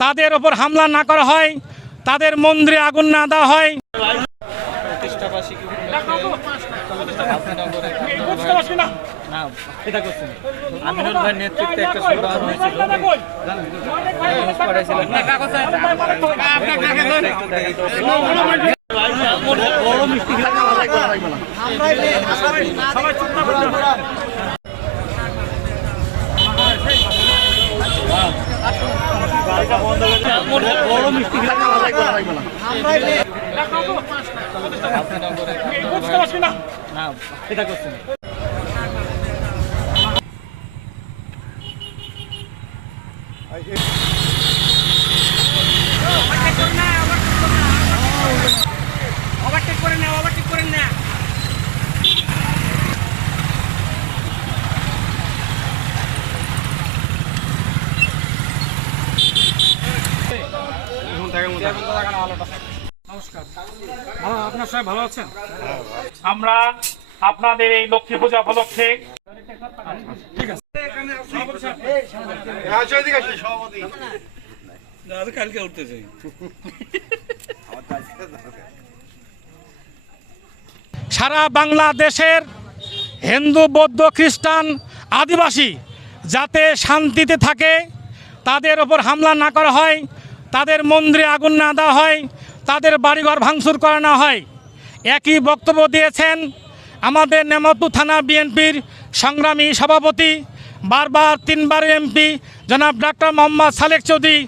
তাদের ওপর হামলা না করা হয় তাদের মন্দিরে আগুন না দেওয়া হয়। প্রতিষ্ঠাবার্ষিকী হয়েছিল নিউজ পাঠাইছিলেন না দেখাই আপনার সবাই ভালো আছেন? আমরা আপনাদের এই লক্ষ্মী পূজা উপলক্ষে সারা বাংলাদেশের হিন্দু বৌদ্ধ খ্রিস্টান আদিবাসী যাতে শান্তিতে থাকে তাদের ওপর হামলা না করা হয় তাদের মন্দিরে আগুন না দেওয়া হয়, তাদের বাড়িঘর ভাঙচুর করানো হয়। একই বক্তব্য দিয়েছেন আমাদের নেমতু থানা বিএনপির সংগ্রামী সভাপতি, বারবার তিনবার এমপি জনাব ডাক্তার মোহাম্মদ সালেক চৌধুরী।